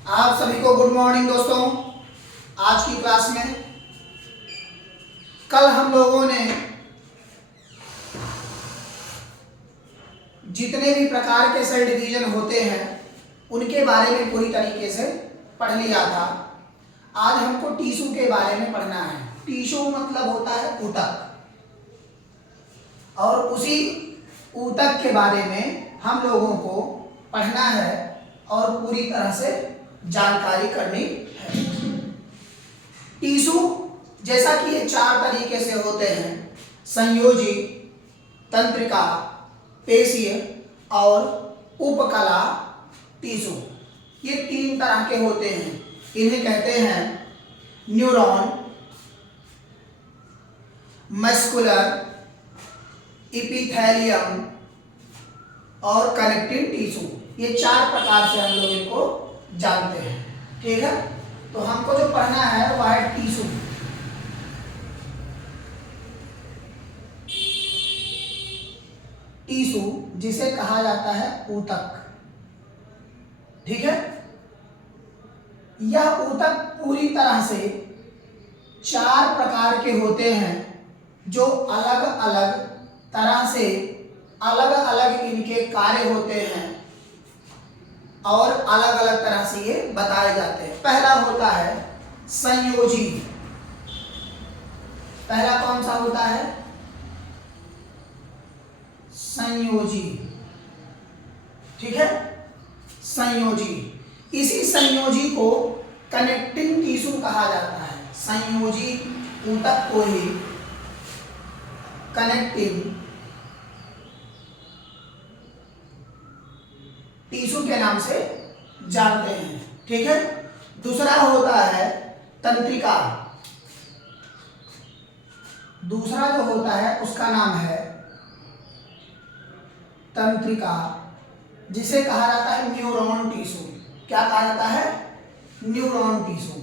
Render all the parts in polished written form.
आप सभी को गुड मॉर्निंग दोस्तों। आज की क्लास में कल हम लोगों ने जितने भी प्रकार के सेल डिवीजन होते हैं उनके बारे में पूरी तरीके से पढ़ लिया था। आज हमको टिश्यू के बारे में पढ़ना है। टिश्यू मतलब होता है ऊतक, और उसी ऊतक के बारे में हम लोगों को पढ़ना है और पूरी तरह से जानकारी करनी है। टिश्यू जैसा कि ये चार तरीके से होते हैं: संयोजी, तंत्रिका, पेशीय और उपकला टिश्यू। ये तीन तरह के होते हैं। इन्हें कहते हैं न्यूरॉन, मस्कुलर, इपिथेलियम और कनेक्टिव टिश्यू। ये चार प्रकार से हम लोग इनको जानते हैं। ठीक है, तो हमको जो पढ़ना है वह है टिश्यू। टिश्यू जिसे कहा जाता है ऊतक। ठीक है, यह ऊतक पूरी तरह से चार प्रकार के होते हैं जो अलग अलग तरह से अलग अलग इनके कार्य होते हैं और अलग अलग तरह से ये बताए जाते हैं। पहला होता है संयोजी। पहला कौन सा होता है? संयोजी। ठीक है, संयोजी। इसी संयोजी को कनेक्टिंग टिश्यू कहा जाता है। संयोजी ऊतक को ही कनेक्टिंग टिश्यू के नाम से जानते हैं। ठीक है, दूसरा होता है तंत्रिका। दूसरा जो होता है उसका नाम है तंत्रिका, जिसे कहा जाता है न्यूरॉन टिश्यू। क्या कहा जाता है? Neuron tissue.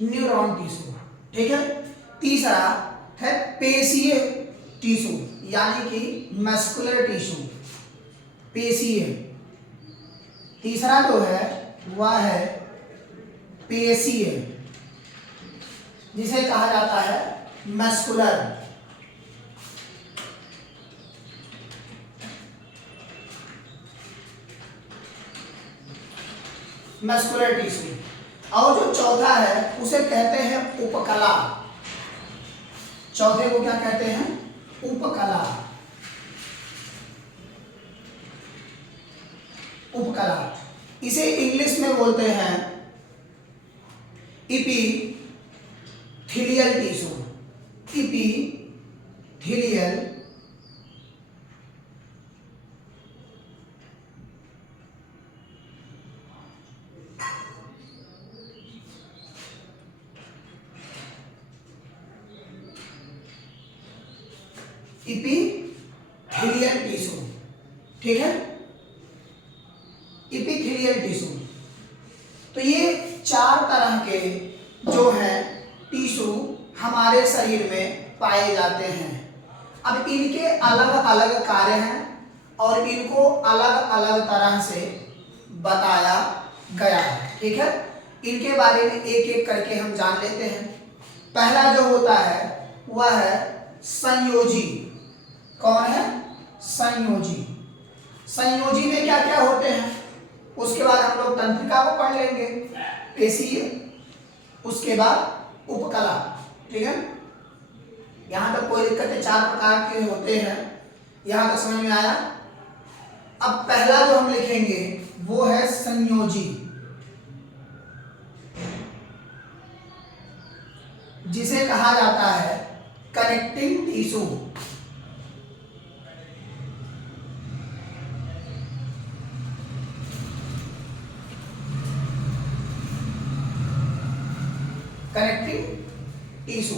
Neuron tissue. ठीक है, तीसरा है पेशीय टिश्यू, यानी कि मस्कुलर टिश्यू। पेशीय। तीसरा जो है वह है पेशीय, जिसे कहा जाता है मस्कुलर। Muscular tissue. और जो चौथा है उसे कहते हैं उपकला। चौथे को क्या कहते हैं? उपकला। उपकला। इसे इंग्लिश में बोलते हैं epithelial tissue. Epithelial epithelial tissue. ठीक है, इपिथेलियल टिश्यू। तो ये चार तरह के जो हैं टिश्यू हमारे शरीर में पाए जाते हैं। अब इनके अलग अलग कार्य हैं और इनको अलग अलग तरह से बताया गया है। ठीक है, इनके बारे में एक एक करके हम जान लेते हैं। पहला जो होता है वह है संयोजी। कौन है? संयोजी। संयोजी में क्या क्या होते हैं उसके बाद हम लोग तंत्रिका को पढ़ लेंगे, पेशीय, उसके बाद उपकला। ठीक है, यहां तक कोई दिक्कत है? चार प्रकार के होते हैं, यहां तक समझ में आया? अब पहला जो हम लिखेंगे वो है संयोजी, जिसे कहा जाता है connecting tissue. Connecting tissue.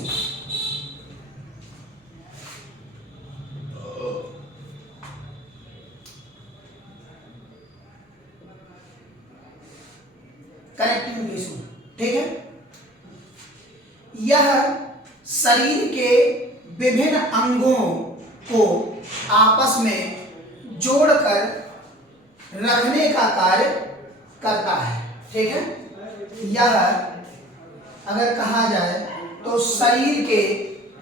Connecting tissue. ठीक है, यह शरीर के विभिन्न अंगों को आपस में जोड़कर रखने का कार्य करता है। ठीक है, यह अगर कहा जाए तो शरीर के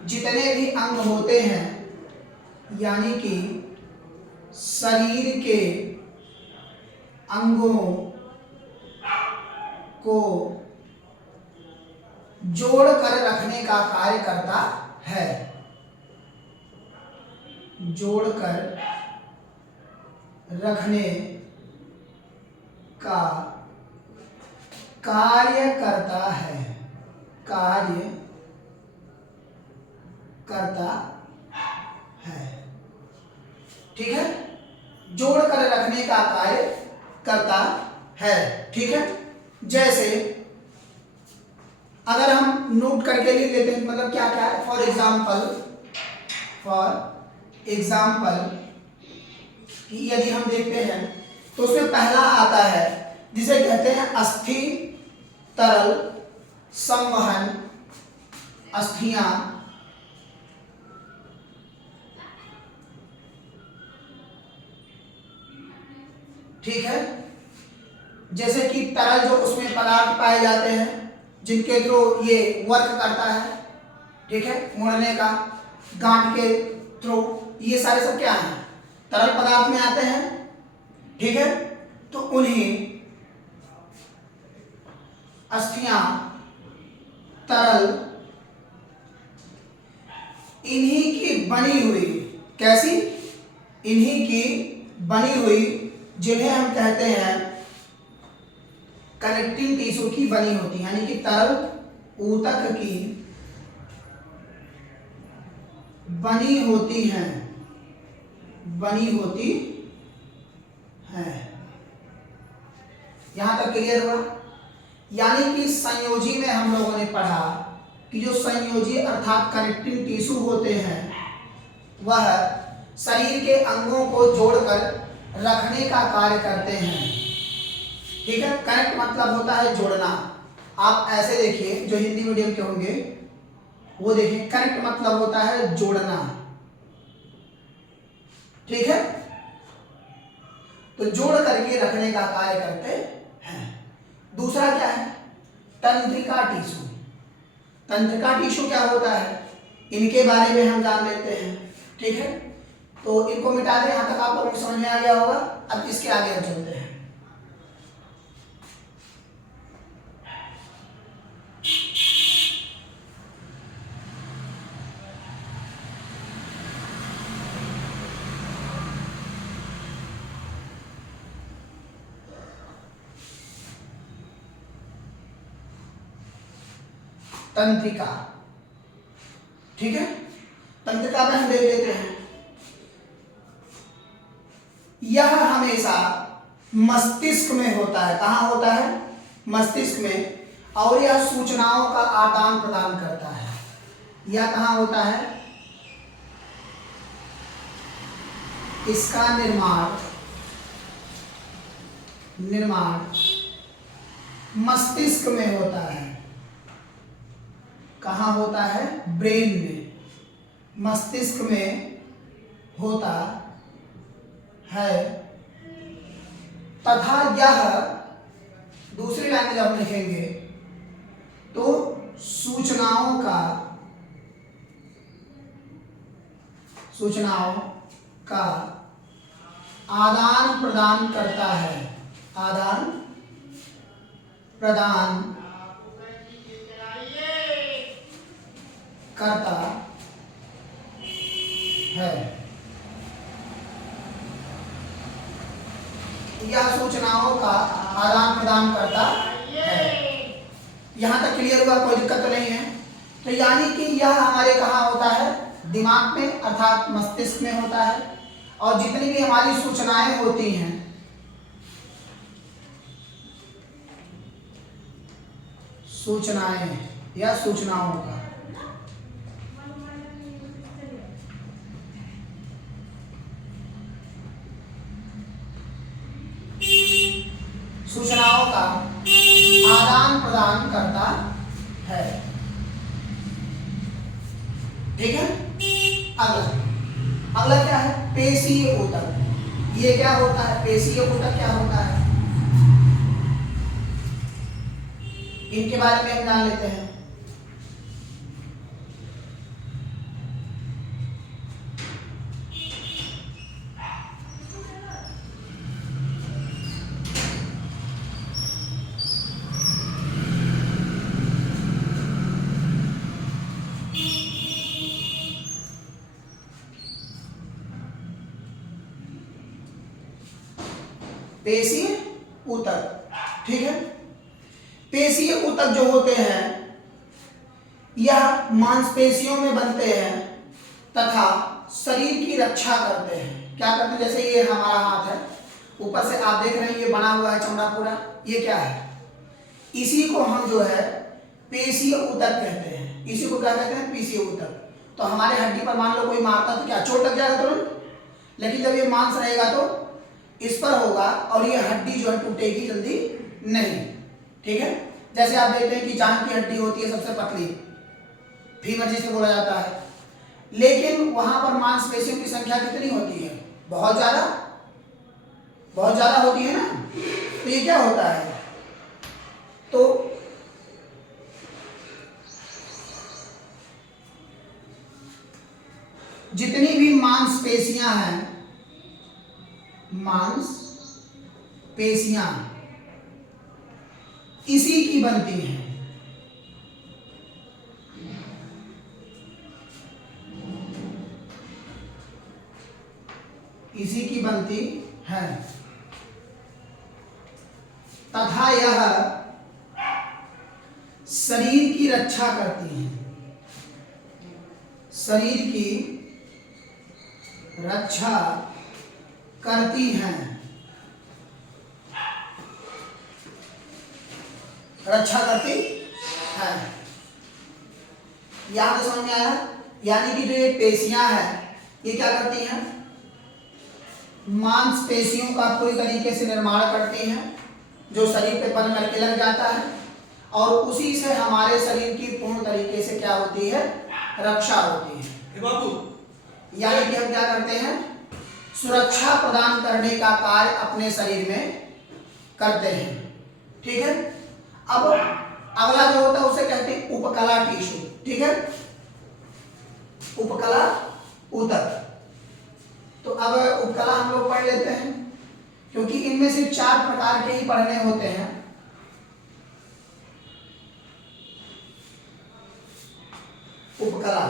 जितने भी अंग होते हैं, यानी कि शरीर के अंगों को जोड़कर रखने का कार्य करता है, जोड़कर रखने का कार्य करता है, कार्य करता है। ठीक है, जोड़कर रखने का कार्य करता है। ठीक है, जैसे अगर हम नोट करके लिख लेते हैं, मतलब क्या क्या है, फॉर एग्जाम्पल यदि हम देखते हैं तो उसमें पहला आता है जिसे कहते हैं अस्थि तरल संवहन, अस्थियां ठीक है, जैसे कि तरल जो उसमें पदार्थ पाए जाते हैं जिनके थ्रू ये वर्क करता है, ठीक है, मुड़ने का, गांठ के थ्रू, ये सारे सब क्या हैं, तरल पदार्थ में आते हैं। ठीक है, तो उन्हें अस्थियां तरल इन्हीं की बनी हुई, कैसी, इन्हीं की बनी हुई, जिन्हें हम कहते हैं कनेक्टिंग टिश्यू की बनी होती है, यानी कि तरल ऊतक की बनी होती हैं, बनी होती है। यहां तक क्लियर हुआ? यानी कि संयोजी में हम लोगों ने पढ़ा कि जो संयोजी अर्थात कनेक्टिंग टिश्यू होते हैं वह शरीर के अंगों को जोड़कर रखने का कार्य करते हैं। ठीक है, कनेक्ट मतलब होता है जोड़ना। आप ऐसे देखिए, जो हिंदी मीडियम के होंगे वो देखिए, कनेक्ट मतलब होता है जोड़ना। ठीक है, तो जोड़ करके रखने का कार्य करते हैं। दूसरा क्या है, तंत्रिका टिश्यू। तंत्रिका टिश्यू क्या होता है, इनके बारे में हम जान लेते हैं। ठीक है, तो इनको मिटा दें, यहां तक आप लोगों को समझ में आ गया होगा। अब इसके आगे हम चलते हैं। तंत्रिका, ठीक है, तंत्रिका में हम देख लेते हैं। यह हमेशा मस्तिष्क में होता है। कहाँ होता है, मस्तिष्क में, और यह सूचनाओं का आदान प्रदान करता है। यह कहाँ होता है, इसका निर्माण मस्तिष्क में होता है। कहाँ होता है, ब्रेन में, मस्तिष्क में होता है, तथा यह, दूसरी लाइन में जब हम लिखेंगे तो सूचनाओं का आदान प्रदान करता है, आदान प्रदान करता है। यह सूचनाओं का आदान प्रदान करता है। यहां तक क्लियर हुआ? कोई दिक्कत तो नहीं है? तो यानी कि यह हमारे कहाँ होता है, दिमाग में अर्थात मस्तिष्क में होता है। और जितनी भी हमारी सूचनाएं होती हैं, सूचनाएं या सूचनाओं का आदान प्रदान करता है। ठीक है, अगला क्या है, पेशीय ऊतक। ये क्या होता है, पेशीय ऊतक क्या होता है, इनके बारे में हम जान लेते हैं। पेशीय ऊतक, ठीक है। पेशीय ऊतक जो होते हैं यह मांसपेशियों में बनते हैं तथा शरीर की रक्षा करते हैं। क्या करते हैं, जैसे ये हमारा हाथ है, ऊपर से आप देख रहे हैं ये बना हुआ है चमड़ा पूरा, ये क्या है, इसी को हम जो है पेशीय ऊतक कहते हैं। इसी को क्या कहते हैं, पेशीय ऊतक। तो हमारे हड्डी पर मान लो कोई मारता तो क्या चोट लग जाएगा तुरंत, लेकिन जब ये मांस रहेगा तो इस पर होगा और ये हड्डी जो है टूटेगी जल्दी नहीं, ठीक है। जैसे आप देखते हैं कि जांघ की हड्डी होती है सबसे पतली, फीमर जिसे बोला जाता है, लेकिन वहां पर मांसपेशियों की संख्या कितनी होती है, बहुत ज्यादा होती है ना। तो ये क्या होता है, तो जितनी भी मांसपेशियां हैं, मांसपेशियां इसी की बनती हैं, इसी की बनती है तथा यह शरीर की रक्षा करती हैं, शरीर की रक्षा करती हैं, रक्षा करती है। यहां तो समझ में आया, यानी कि जो ये पेशियां हैं ये क्या करती हैं, मांसपेशियों का पूरी तरीके से निर्माण करती हैं, जो शरीर पे बन करके लग जाता है और उसी से हमारे शरीर की पूर्ण तरीके से क्या होती है, रक्षा होती है। बाबू यानी कि हम क्या करते हैं, सुरक्षा प्रदान करने का कार्य अपने शरीर में करते हैं, ठीक है। अब अगला जो होता है उसे कहते हैं उपकला टिश्यू, ठीक है, उपकला ऊतक। तो अब उपकला हम लोग पढ़ लेते हैं, क्योंकि इनमें से 4 प्रकार के ही पढ़ने होते हैं। उपकला,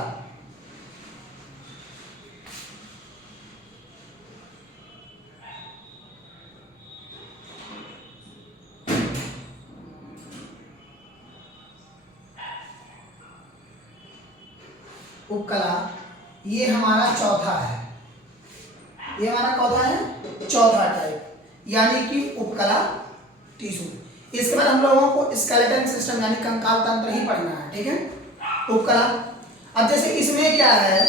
उपकला ये हमारा चौथा है, ये हमारा कौन है, चौथा टाइप, यानी कि उपकला टिश्यू। इसके बाद हम लोगों को स्केलेटन सिस्टम यानी कंकाल तंत्र ही पढ़ना है, ठीक है, उपकला। अब जैसे इसमें क्या है,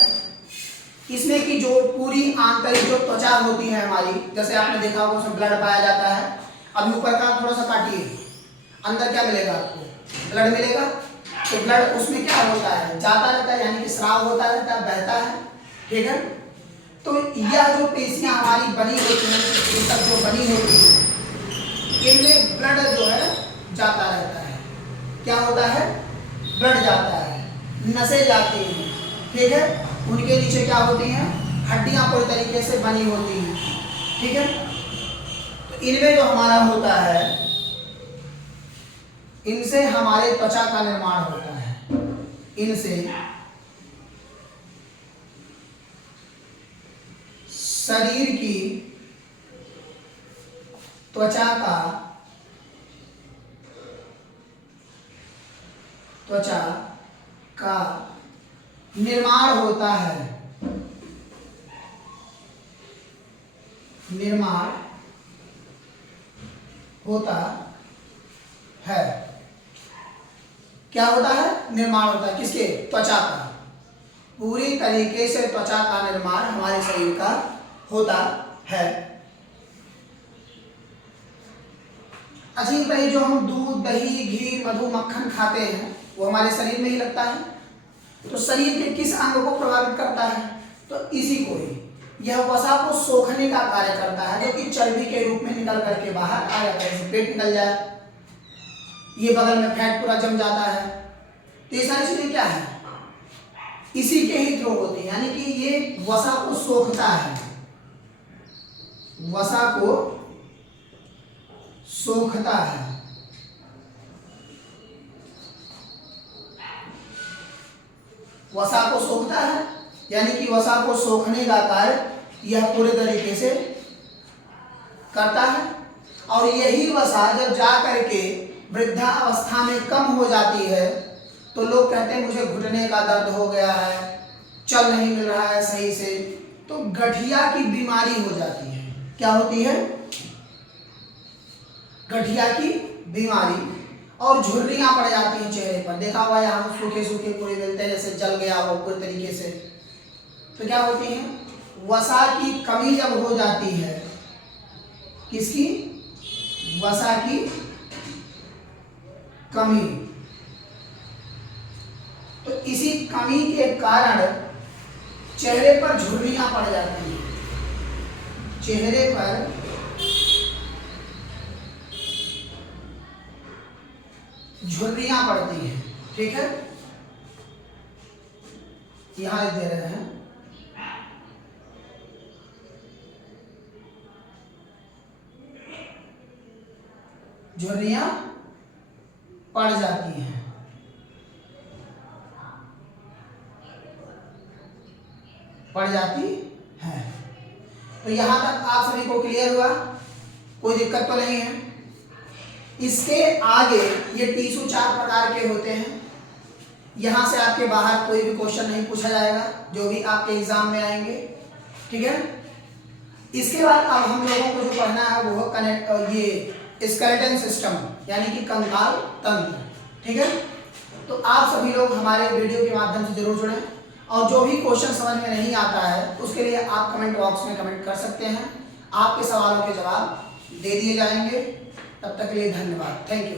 इसमें की जो पूरी आंतरिक जो त्वचा होती है हमारी, जैसे आपने देखा होगा उसमें ब्लड पाया जाता है। अब ऊपर का थोड़ा सा काटिए, अंदर क्या मिलेगा आपको, ब्लड मिलेगा। तो ब्लड उसमें क्या होता है, जाता रहता है, यानी कि स्राव होता रहता है, बहता है, ठीक है। तो यह जो पेशियां हमारी बनी होती हैं, ऊतक जो बनी होती है, इनमें ब्लड जो है जाता रहता है। क्या होता है, ब्लड जाता है, नसें जाती हैं, ठीक है। उनके नीचे क्या होती हैं, हड्डियां पूरी तरीके से बनी होती हैं, ठीक है। तो इनमें जो हमारा होता है, इनसे हमारे त्वचा का निर्माण होता है, इनसे शरीर की त्वचा का निर्माण होता है, निर्माण होता है। क्या होता है, निर्माण होता है, किसके, त्वचा का। पूरी तरीके से त्वचा का निर्माण हमारे शरीर का होता है। अच्छा भाई, जो हम दूध, दही, घी, मधु, मक्खन खाते हैं वो हमारे शरीर में ही लगता है। तो शरीर के किस अंग को प्रभावित करता है, तो इसी को ही, यह वसा को सोखने का कार्य करता है, जो कि चर्बी के रूप में निकल करके बाहर आ जाता है। जैसे पेट निकल जाए, ये बगल में फैट पूरा जम जाता है, तो ये सारी चीजें क्या है, इसी के ही थ्रू होती है। यानी कि ये वसा को सोखता है, वसा को सोखता है। वसा को सोखता है यानी कि वसा को सोखने का कार्य यह पूरे तरीके से करता है। और यही वसा जब जा करके वृद्धावस्था में कम हो जाती है तो लोग कहते हैं मुझे घुटने का दर्द हो गया है, चल नहीं मिल रहा है सही से, तो गठिया की बीमारी हो जाती है। क्या होती है? गठिया की बीमारी। और झुर्रियां पड़ जाती हैं चेहरे पर, देखा हुआ यहाँ सूखे सूखे पूरे मिलते हैं, जैसे जल गया हो पूरे तरीके से। तो क्या होती है? वसा की कमी जब हो जाती है, किसकी? वसा की कमी। तो इसी कमी के कारण चेहरे पर झुर्रियां पड़ जाती हैं, चेहरे पर झुर्रियां पड़ती हैं। ठीक है, यहां लिख दे रहे हैं, झुर्रियां पड़ जाती हैं। पड़ जाती है। तो यहां तक आप सभी को क्लियर हुआ? कोई दिक्कत तो नहीं है? इसके आगे ये टिश्यू 4 प्रकार के होते हैं। यहां से आपके बाहर कोई भी क्वेश्चन नहीं पूछा जाएगा, जो भी आपके एग्जाम में आएंगे। ठीक है, इसके बाद अब हम लोगों को जो पढ़ना है वो कनेक्ट ये स्केलेटन सिस्टम यानी कि कंकाल तंत्र। ठीक है, तो आप सभी लोग हमारे वीडियो के माध्यम से जरूर जुड़ें, और जो भी क्वेश्चन समझ में नहीं आता है उसके लिए आप कमेंट बॉक्स में कमेंट कर सकते हैं, आपके सवालों के जवाब दे दिए जाएंगे। तब तक के लिए धन्यवाद, थैंक यू।